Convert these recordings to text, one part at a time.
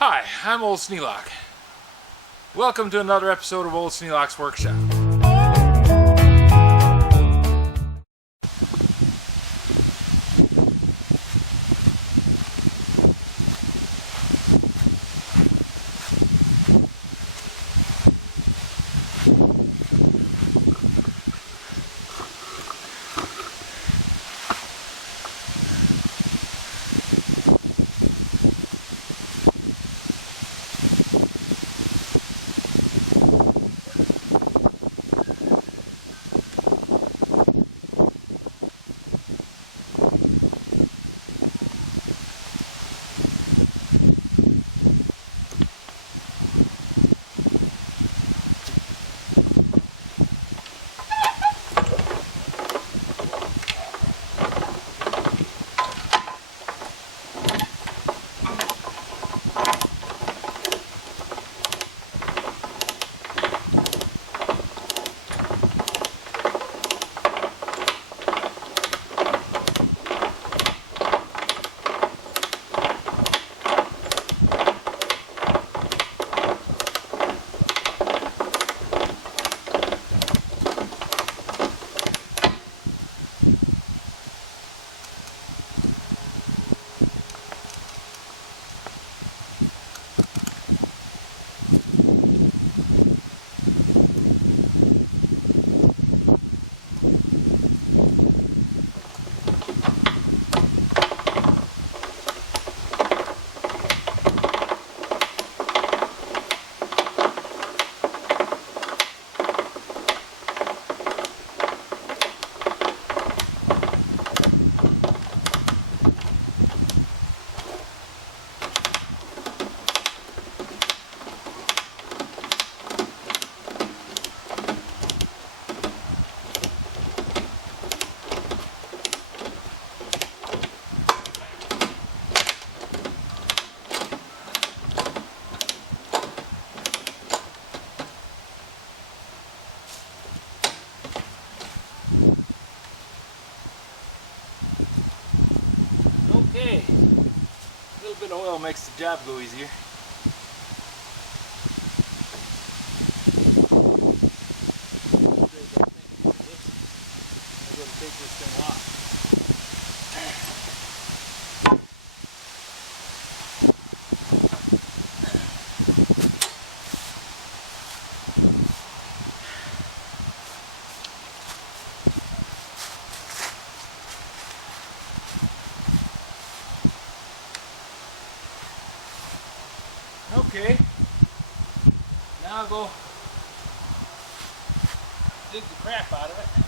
Hi, I'm Old Sneelock. Welcome to another episode of Old Sneelock's Workshop. Okay, a little bit of oil makes the job go easier. I'm going to take this thing off. Okay, now I'll go dig the crap out of it.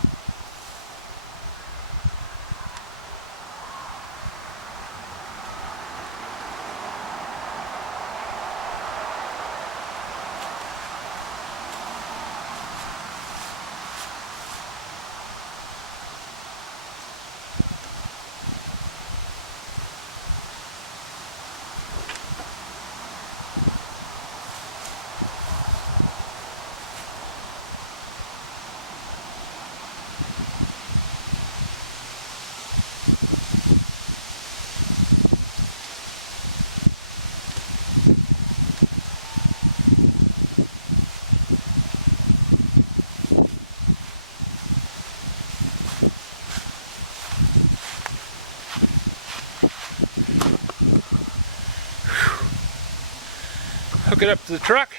Hook it up to the truck,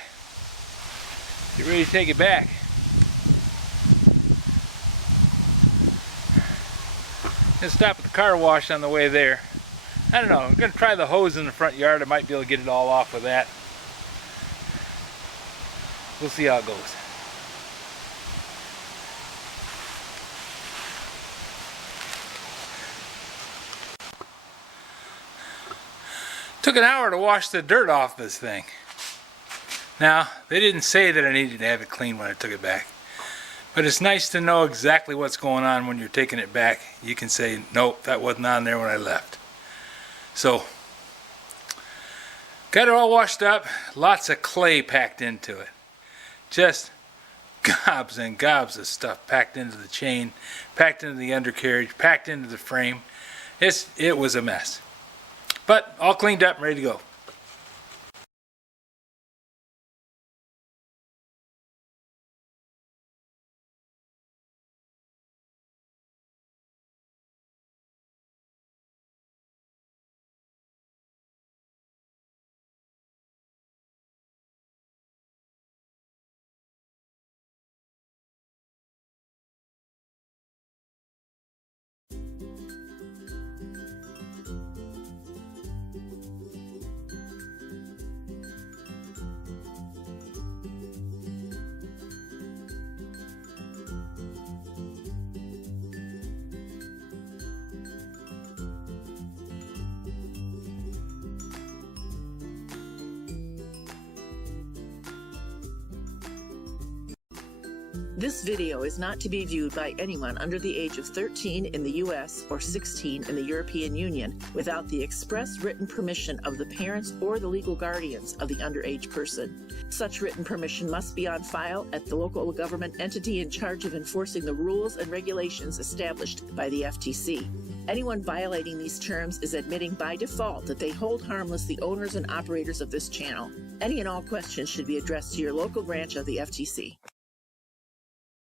get ready to take it back. Gonna stop at the car wash on the way there. I don't know, I'm gonna try the hose in the front yard. I might be able to get it all off with that. We'll see how it goes. Took an hour to wash the dirt off this thing. Now, they didn't say that I needed to have it clean when I took it back. But it's nice to know exactly what's going on when you're taking it back. You can say, nope, that wasn't on there when I left. So, got it all washed up. Lots of clay packed into it. Just gobs and gobs of stuff packed into the chain, packed into the undercarriage, packed into the frame. It was a mess. But all cleaned up and ready to go. This video is not to be viewed by anyone under the age of 13 in the U.S. or 16 in the European Union without the express written permission of the parents or the legal guardians of the underage person. Such written permission must be on file at the local government entity in charge of enforcing the rules and regulations established by the FTC. Anyone violating these terms is admitting by default that they hold harmless the owners and operators of this channel. Any and all questions should be addressed to your local branch of the FTC.